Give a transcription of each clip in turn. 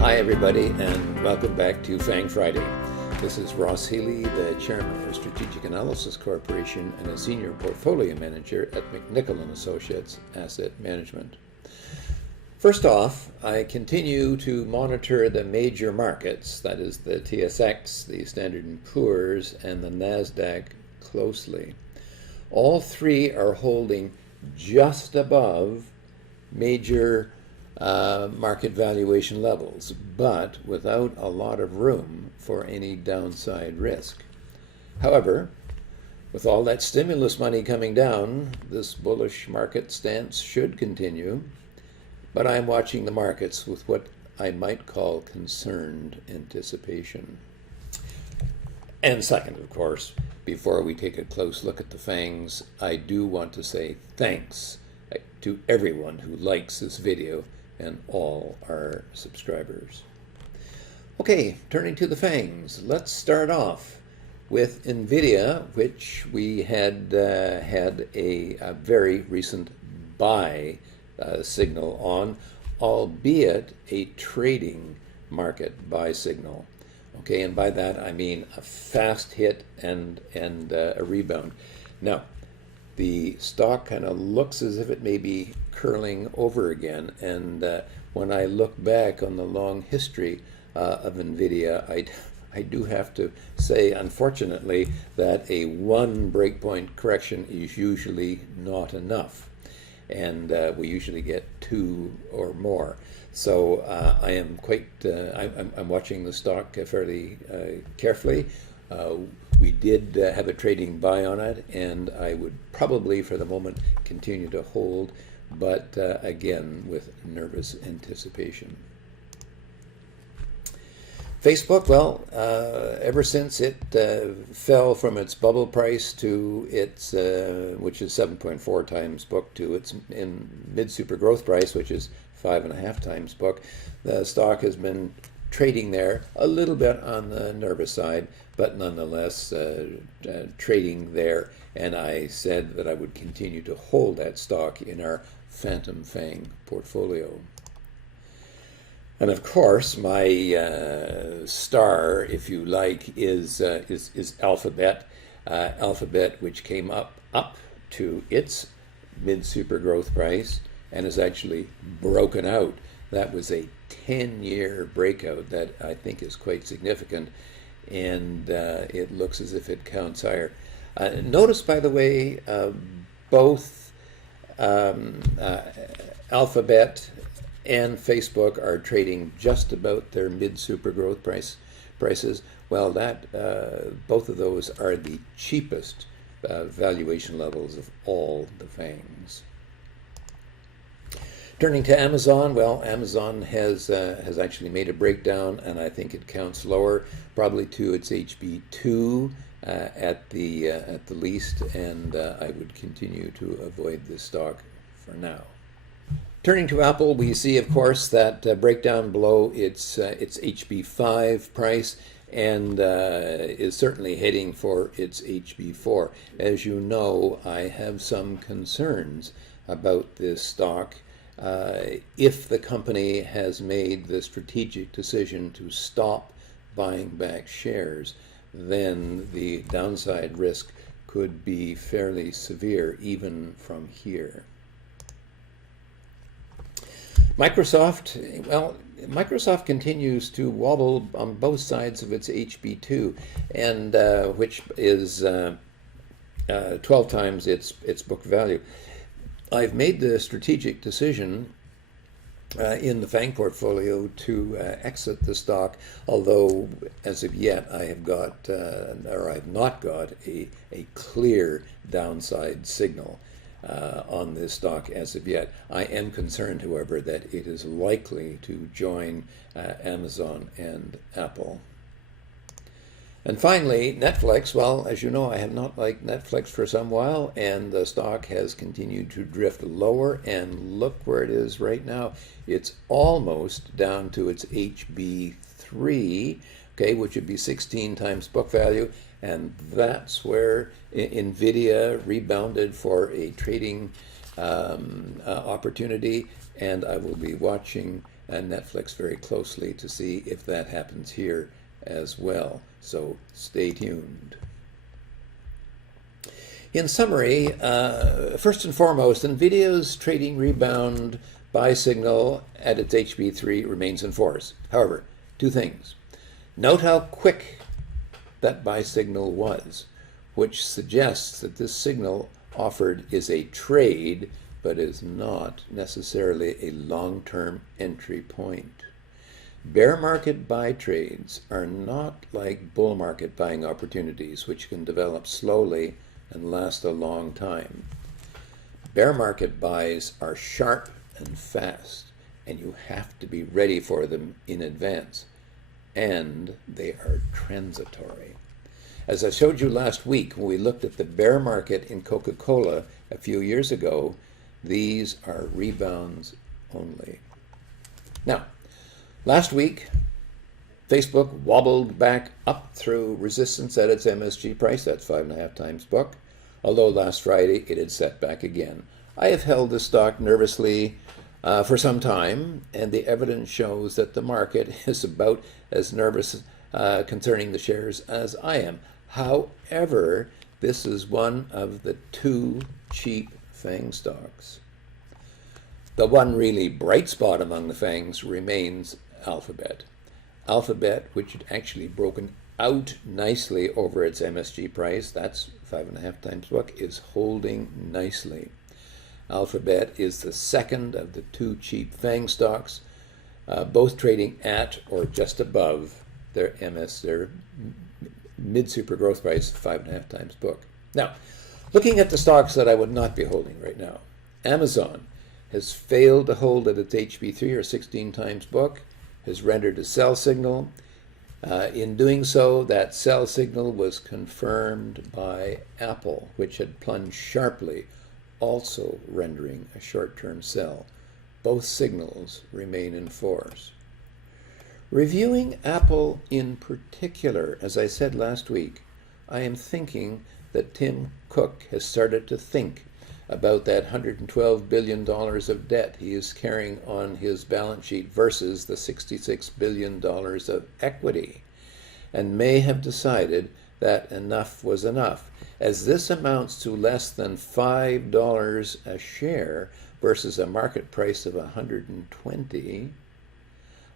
Hi everybody, and welcome back to FANG Friday. This is Ross Healy, the Chairman for Strategic Analysis Corporation and a Senior Portfolio Manager at McNichol & Associates Asset Management. First off, I continue to monitor the major markets, that is the TSX, the Standard & Poor's, and the NASDAQ closely. All three are holding just above major market valuation levels, but without a lot of room for any downside risk. However, with all that stimulus money coming down, this bullish market stance should continue, but I'm watching the markets with what I might call concerned anticipation. And second, of course, before we take a close look at the FANGs, I do want to say thanks to everyone who likes this video and all our subscribers. Okay, turning to the FANGs, let's start off with NVIDIA, which we had had a very recent buy signal on, albeit a trading market buy signal. Okay, and by that I mean a fast hit and a rebound. Now, the stock kind of looks as if it may be curling over again, and when I look back on the long history of NVIDIA, I do have to say, unfortunately, that a one breakpoint correction is usually not enough, and we usually get two or more. So I am quite, I'm watching the stock fairly carefully. We did have a trading buy on it, and I would probably, for the moment, continue to hold, but again, with nervous anticipation. Facebook, well, ever since it fell from its bubble price to its, which is 7.4 times book, to its mid-super growth price, which is 5.5 times book, the stock has been trading there a little bit on the nervous side, but nonetheless trading there, and I said that I would continue to hold that stock in our Phantom FANG portfolio. And of course, my star, if you like, is Alphabet. Alphabet, which came up to its mid-super growth price and has actually broken out. That was a 10-year breakout that I think is quite significant, and it looks as if it counts higher. Notice, by the way, both Alphabet and Facebook are trading just about their mid-super growth prices. Well, that both of those are the cheapest valuation levels of all the FANGs. Turning to Amazon, well, Amazon has actually made a breakdown, and I think it counts lower, probably to its HB2 at the least, and I would continue to avoid this stock for now. Turning to Apple, we see, of course, that breakdown below its HB5 price, and is certainly heading for its HB4. As you know, I have some concerns about this stock. If the company has made the strategic decision to stop buying back shares, then the downside risk could be fairly severe even from here. Microsoft, well, Microsoft continues to wobble on both sides of its HB2, and which is 12 times its book value. I've made the strategic decision in the FANG portfolio to exit the stock, although as of yet I have got, or I've not got a clear downside signal on this stock as of yet. I am concerned, however, that it is likely to join Amazon and Apple. And finally, Netflix. Well, as you know, I have not liked Netflix for some while, and the stock has continued to drift lower, and look where it is right now. It's almost down to its HB3, okay, which would be 16 times book value, and that's where NVIDIA rebounded for a trading opportunity, and I will be watching and Netflix very closely to see if that happens here as well. So stay tuned. In summary, first and foremost, NVIDIA's trading rebound buy signal at its HB3 remains in force. However, two things. Note how quick that buy signal was, which suggests that this signal offered is a trade, but is not necessarily a long-term entry point. Bear market buy trades are not like bull market buying opportunities, which can develop slowly and last a long time. Bear market buys are sharp and fast, and you have to be ready for them in advance. And they are transitory. As I showed you last week when we looked at the bear market in Coca-Cola a few years ago, these are rebounds only. Now, last week, Facebook wobbled back up through resistance at its MSG price, that's 5.5 times book, although last Friday it had set back again. I have held this stock nervously for some time, and the evidence shows that the market is about as nervous concerning the shares as I am. However, this is one of the two cheap FANG stocks. The one really bright spot among the FANGs remains Alphabet. Alphabet, which had actually broken out nicely over its MSG price, that's 5.5 times book, is holding nicely. Alphabet is the second of the two cheap FANG stocks, both trading at or just above their mid-super growth price, 5.5 times book. Now, looking at the stocks that I would not be holding right now, Amazon has failed to hold at its HB3 or 16 times book, has rendered a sell signal. In doing so, that sell signal was confirmed by Apple, which had plunged sharply, also rendering a short-term sell. Both signals remain in force. Reviewing Apple in particular, as I said last week, I am thinking that Tim Cook has started to think about that $112 billion of debt he is carrying on his balance sheet versus the $66 billion of equity, and may have decided that enough was enough. As this amounts to less than $5 a share versus a market price of $120,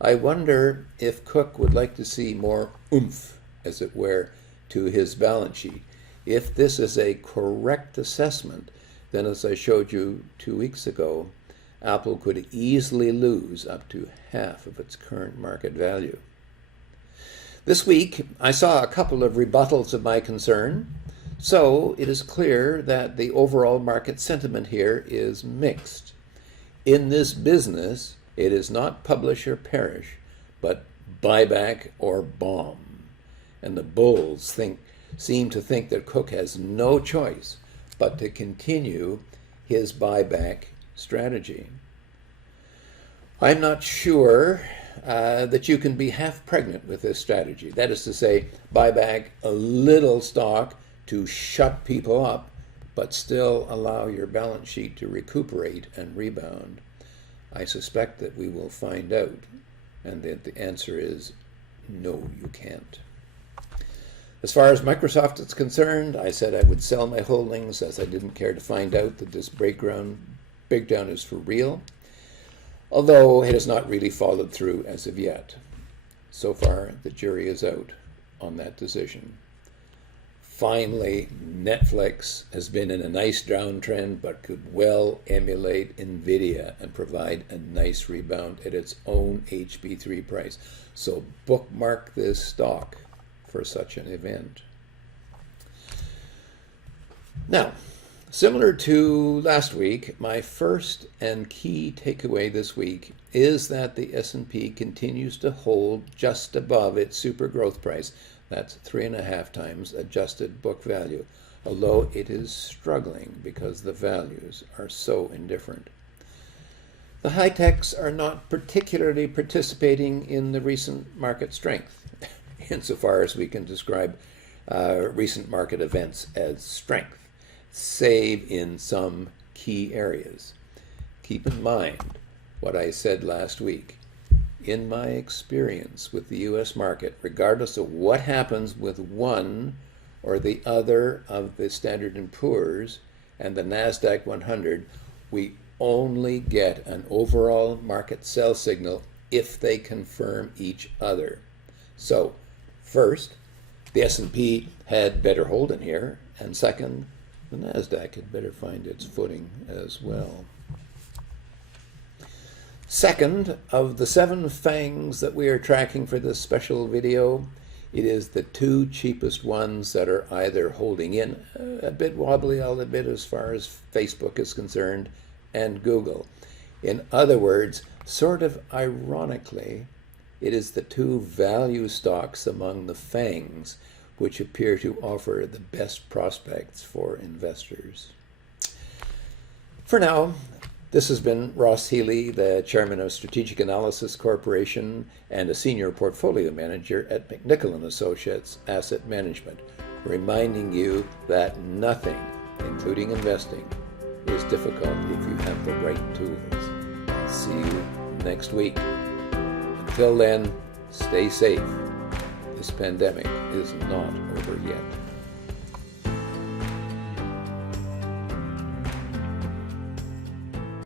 I wonder if Cook would like to see more oomph, as it were, to his balance sheet. If this is a correct assessment, then as I showed you 2 weeks ago, Apple could easily lose up to half of its current market value. This week, I saw a couple of rebuttals of my concern, so it is clear that the overall market sentiment here is mixed. In this business, it is not publish or perish, but buyback or bomb. And the bulls seem to think that Cook has no choice but to continue his buyback strategy. I'm not sure that you can be half pregnant with this strategy. That is to say, buy back a little stock to shut people up, but still allow your balance sheet to recuperate and rebound. I suspect that we will find out, and that the answer is no, you can't. As far as Microsoft is concerned, I said I would sell my holdings as I didn't care to find out that this breakdown is for real, although it has not really followed through as of yet. So far, the jury is out on that decision. Finally, Netflix has been in a nice downtrend, but could well emulate NVIDIA and provide a nice rebound at its own HB3 price. So bookmark this stock for such an event. Now, similar to last week, my first and key takeaway this week is that the S&P continues to hold just above its super growth price. That's 3.5 times adjusted book value, although it is struggling because the values are so indifferent. The high techs are not particularly participating in the recent market strength, insofar as we can describe recent market events as strength, save in some key areas. Keep in mind what I said last week. in my experience with the U.S. market, regardless of what happens with one or the other of the Standard & Poor's and the NASDAQ 100, we only get an overall market sell signal if they confirm each other. So, first, the S&P had better hold in here, and second, the NASDAQ had better find its footing as well. Second, of the 7 FANGs that we are tracking for this special video, it is the 2 cheapest ones that are either holding in, a bit wobbly, I'll admit, as far as Facebook is concerned, and Google. In other words, sort of ironically, it is the 2 value stocks among the FANGs which appear to offer the best prospects for investors. For now, this has been Ross Healy, the chairman of Strategic Analysis Corporation and a senior portfolio manager at McNichol & Associates Asset Management, reminding you that nothing, including investing, is difficult if you have the right tools. I'll see you next week. Until then, stay safe. This pandemic is not over yet.